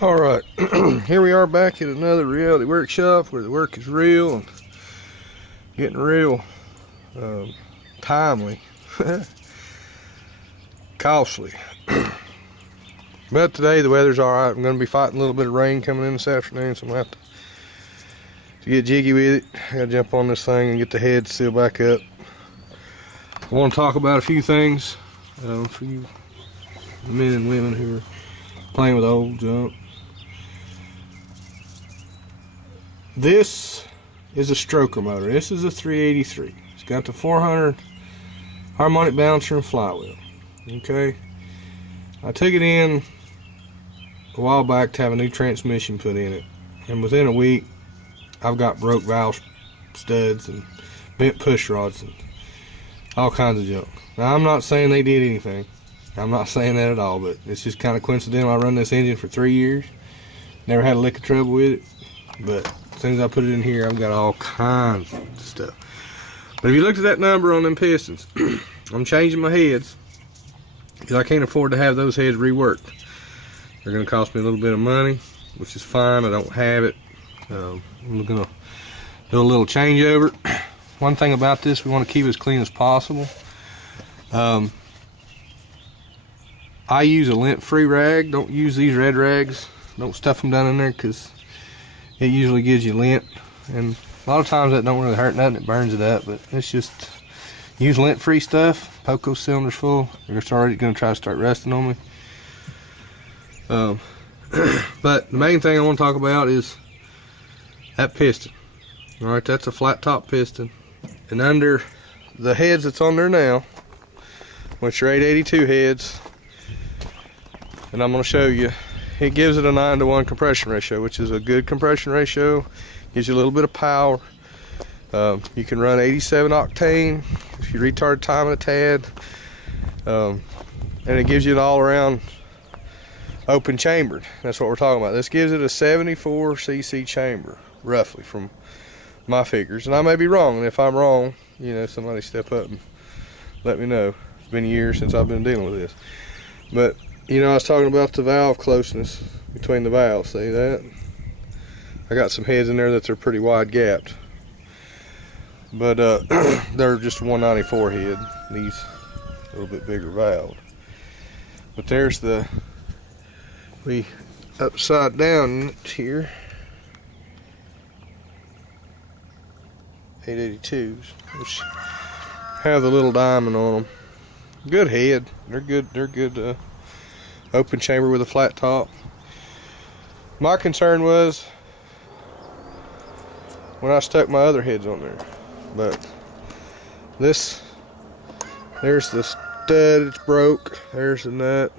All right, here we are back at another reality workshop where the work is real and getting real timely, costly. But today the weather's all right. I'm going to be fighting a little bit of rain coming in this afternoon, so I'm going to have to get jiggy with it. I got to jump on this thing and get the head sealed back up. I want to talk about a few things for you men and women who are playing with old junk. This is a stroker motor. This is a 383. It's got the 400 harmonic balancer and flywheel. Okay, I took it in a while back to have a new transmission put in it, and within a week I've got broke valve studs and bent push rods and all kinds of junk. Now, I'm not saying they did anything. I'm not saying that at all, but it's just kind of coincidental. I run this engine for 3 years, never had a lick of trouble with it, but as soon as I put it in here, I've got all kinds of stuff. But if you looked at that number on them pistons, I'm changing my heads because I can't afford to have those heads reworked. They're going to cost me a little bit of money, which is fine. I don't have it. I'm going to do a little changeover. One thing about this, we want to keep it as clean as possible. I use a lint-free rag. Don't use these red rags. Don't stuff them down in there because it usually gives you lint, and a lot of times that don't really hurt nothing. It burns it up, but it's just use lint-free stuff. Poke those cylinders full. They're already going to try to start rusting on me. But the main thing I want to talk about is that piston. All right, that's a flat top piston, and under the heads that's on there now, which are 882 heads, and I'm going to show you, it gives it a 9-to-1 compression ratio, which is a good compression ratio. Gives you a little bit of power. You can run 87 octane if you retard time a tad, and it gives you an all-around open chambered. That's what we're talking about. This gives it a 74 cc chamber, roughly, from my figures, and I may be wrong. And if I'm wrong, you know, somebody step up and let me know. It's been years since I've been dealing with this, but you know, I was talking about the valve closeness between the valves. See that? I got some heads in there that they're pretty wide gapped, but they're just 194 head. These a little bit bigger valve. But there's the upside down here 882s, which have the little diamond on them. Good head. They're good. They're good. Open chamber with a flat top. My concern was when I stuck my other heads on there, but this, there's the stud, it's broke. There's the nut.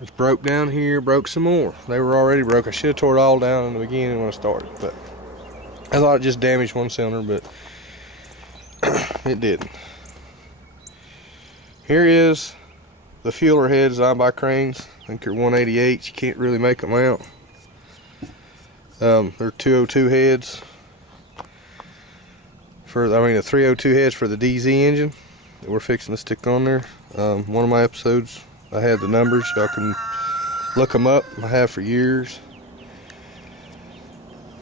It's broke down here, broke some more. They were already broke. I should have tore it all down in the beginning when I started, but I thought it just damaged one cylinder, but it didn't. Here is the fueler heads designed by Cranes. I think they're 188. You can't really make them out. They're 202 heads for, the 302 heads for the DZ engine that we're fixing to stick on there. One of my episodes, I had the numbers. Y'all can look them up. I have for years.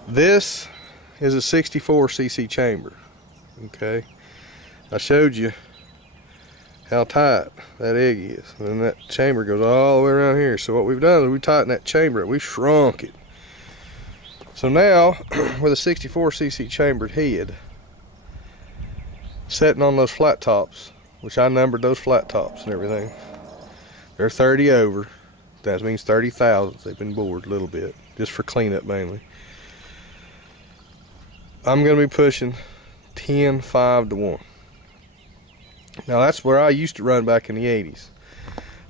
This is a 64 cc chamber. Okay, I showed you how tight that egg is, and that chamber goes all the way around here. So what we've done is we tightened that chamber up. We shrunk it. So now with a 64 cc chambered head setting on those flat tops, which I numbered those flat tops and everything, they're 30 over. That means 30 thousandths. They've been bored a little bit just for cleanup mainly. I'm going to be pushing 10 5-to-1. Now that's where I used to run back in the 80s.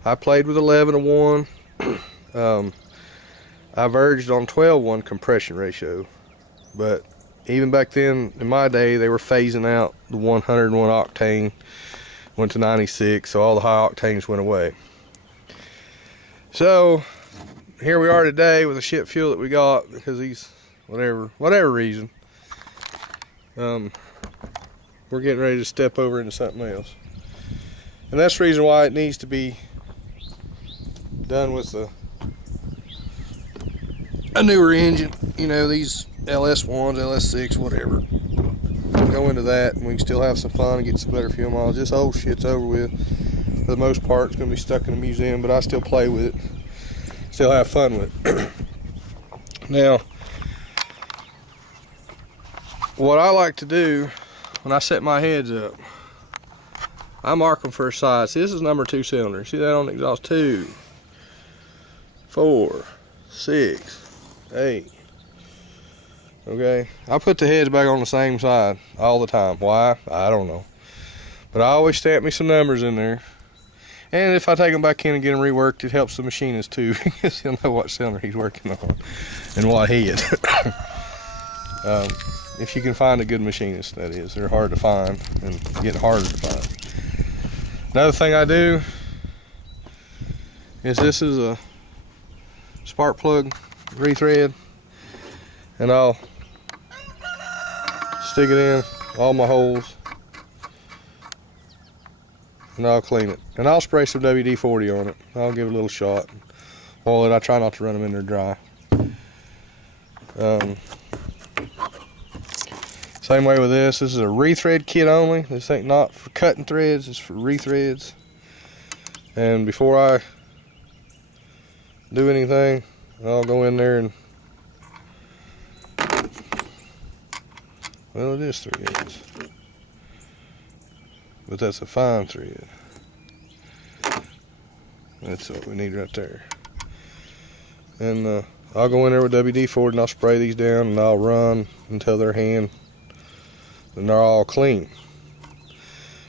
I played with 11-to-1. I verged on 12-1 compression ratio, but even back then in my day they were phasing out the 101 octane, went to 96, so all the high octanes went away. So here we are today with the shit fuel that we got because these whatever reason, we're getting ready to step over into something else. And that's the reason why it needs to be done with the a newer engine, you know, these LS1s, LS6, whatever, go into that, and we can still have some fun and get some better fuel mileage. This old shit's over with. For the most part, it's going to be stuck in a museum, but I still play with it, still have fun with it. Now, what I like to do when I set my heads up, I mark them for a size. See, this is number 2 cylinder. See that on the exhaust? 2, 4, 6, 8. Okay, I put the heads back on the same side all the time. Why? I don't know. But I always stamp me some numbers in there. And if I take them back in and get them reworked, it helps the machinist too, because he'll know what cylinder he's working on and what head. If you can find a good machinist, that is. They're hard to find and getting harder to find. Another thing I do is, this is a spark plug rethread, and I'll stick it in all my holes, and I'll clean it, and I'll spray some WD-40 on it. I'll give it a little shot, oil it. I try not to run them in there dry. Same way with this. This is a rethread kit only. This ain't not for cutting threads, it's for rethreads. And before I do anything, I'll go in there and, well, it is threads, but that's a fine thread. That's what we need right there. And I'll go in there with WD-40 and I'll spray these down, and I'll run until they're hand and they're all clean.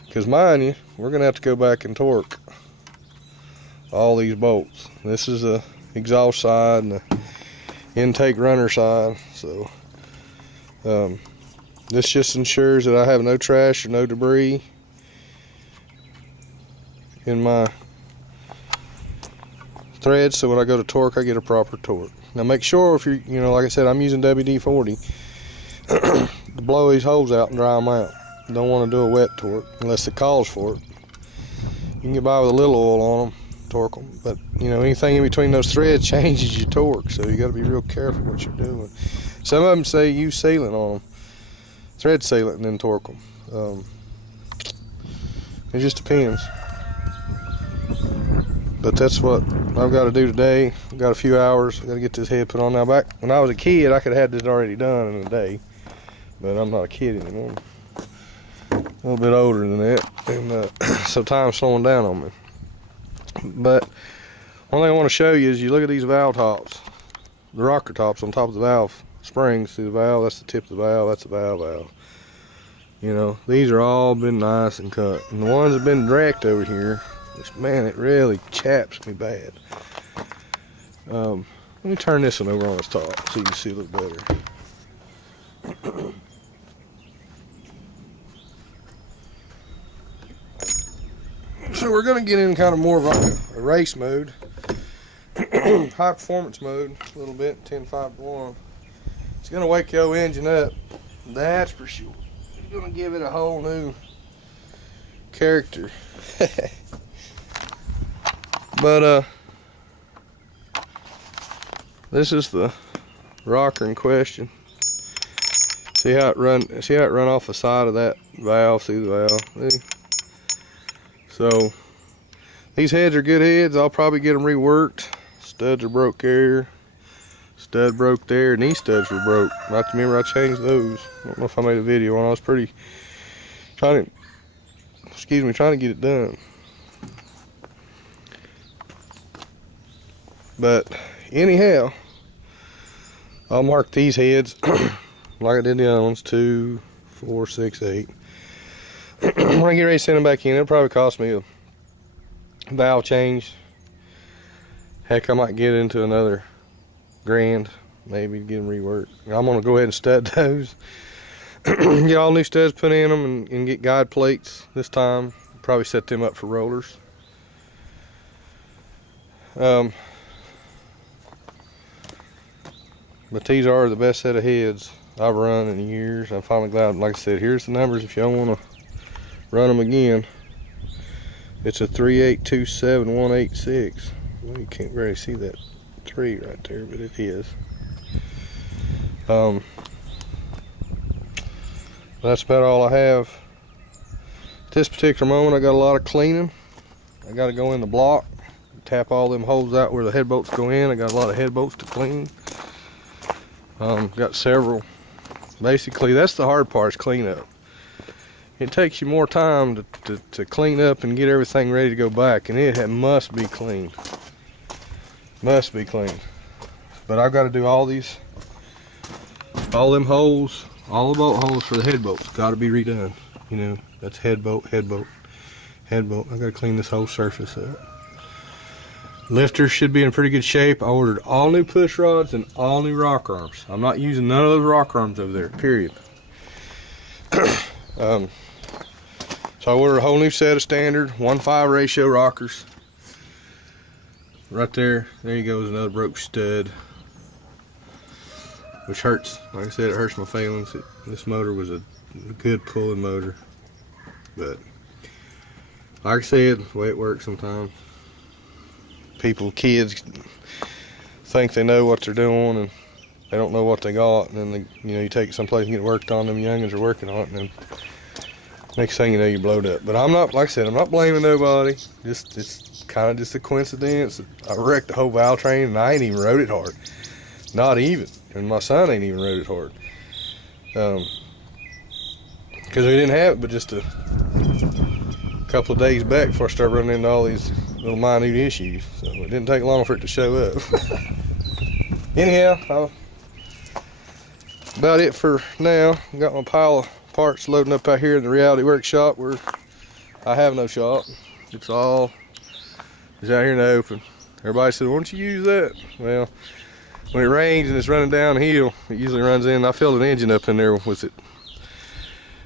Because mind you, we're gonna have to go back and torque all these bolts. This is the exhaust side and the intake runner side. So this just ensures that I have no trash or no debris in my threads, so when I go to torque, I get a proper torque. Now make sure, if you're, you know, like I said, I'm using WD-40, blow these holes out and dry them out. You don't want to do a wet torque unless it calls for it. You can get by with a little oil on them, torque them, but you know, anything in between those threads changes your torque, so you got to be real careful what you're doing. Some of them say use sealant on them, thread sealant, and then torque them. It just depends. But that's what I've got to do today. I've got a few hours. I've got to get this head put on. Now, back when I was a kid, I could have had this already done in a day, but I'm not a kid anymore. A little bit older than that, and so time's slowing down on me. But one thing I want to show you is, you look at these valve tops, the rocker tops on top of the valve springs. See the valve? That's the tip of the valve. That's the valve. You know, these are all been nice and cut, and the ones that have been direct over here, which, man, it really chaps me bad. Let me turn this one over on its top so you can see a little better. So we're going to get in kind of more of like a race mode, high performance mode, a little bit, 10.5:1. It's going to wake your engine up, that's for sure. It's going to give it a whole new character. But this is the rocker in question. See how it run off the side of that valve. See the valve? See? So these heads are good heads. I'll probably get them reworked. Studs are broke here, stud broke there, and these studs were broke. I remember I changed those. I don't know if I made a video on it. I was pretty trying to get it done. But anyhow, I'll mark these heads like I did the other ones, 2, 4, 6, 8. When I get ready to send them back in, it'll probably cost me a valve change. Heck, I might get into another grand, maybe, to get them reworked. I'm gonna go ahead and stud those. Get all new studs put in them, and get guide plates this time. Probably set them up for rollers. But these are the best set of heads I've run in years. I'm finally glad. Like I said, here's the numbers if y'all want to run them again. It's a 3827186. Well, you can't really see that 3 right there, but it is. That's about all I have. At this particular moment, I got a lot of cleaning. I got to go in the block, tap all them holes out where the head bolts go in. I got a lot of head bolts to clean. Got several. Basically, that's the hard part, is clean up. It takes you more time to clean up and get everything ready to go back, and it must be clean. Must be clean. But I've got to do all them holes, all the bolt holes for the head bolts. Got to be redone. You know, that's head bolt, head bolt, head bolt. I got to clean this whole surface up. Lifter should be in pretty good shape. I ordered all new push rods and all new rock arms. I'm not using none of those rock arms over there, period. So I ordered a whole new set of standard 1:5 ratio rockers. Right there you go, is another broke stud, which hurts. Like I said, it hurts my feelings. This motor was a good pulling motor, but like I said, the way it works sometimes. Kids think they know what they're doing, and they don't know what they got, and then you take it someplace and get it worked on. Them youngins are working on it, and then next thing you know, you blowed up. But I'm not, like I said, I'm not blaming nobody. It's kind of just a coincidence. I wrecked the whole valve train, and I ain't even rode it hard. Not even. And my son ain't even rode it hard. Because we didn't have it but just a couple of days back before I started running into all these little minute issues. So it didn't take long for it to show up. Anyhow, about it for now. Got my pile of parts loading up out here in the Reality Workshop, where I have no shop. It's out here in the open. Everybody said, why don't you use that? Well, when it rains and it's running downhill, it usually runs in. I filled an engine up in there with it.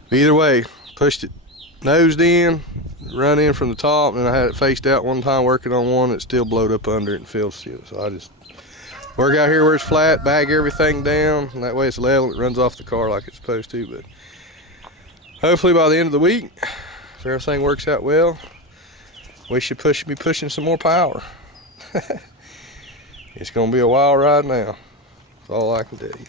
But either way, pushed it nosed in, run in from the top, and I had it faced out one time working on one that still blowed up under it and filled still. So I just work out here where it's flat, bag everything down, and that way it's level. It runs off the car like it's supposed to. But hopefully by the end of the week, if everything works out well, we should be pushing some more power. It's gonna be a wild ride now. That's all I can tell you.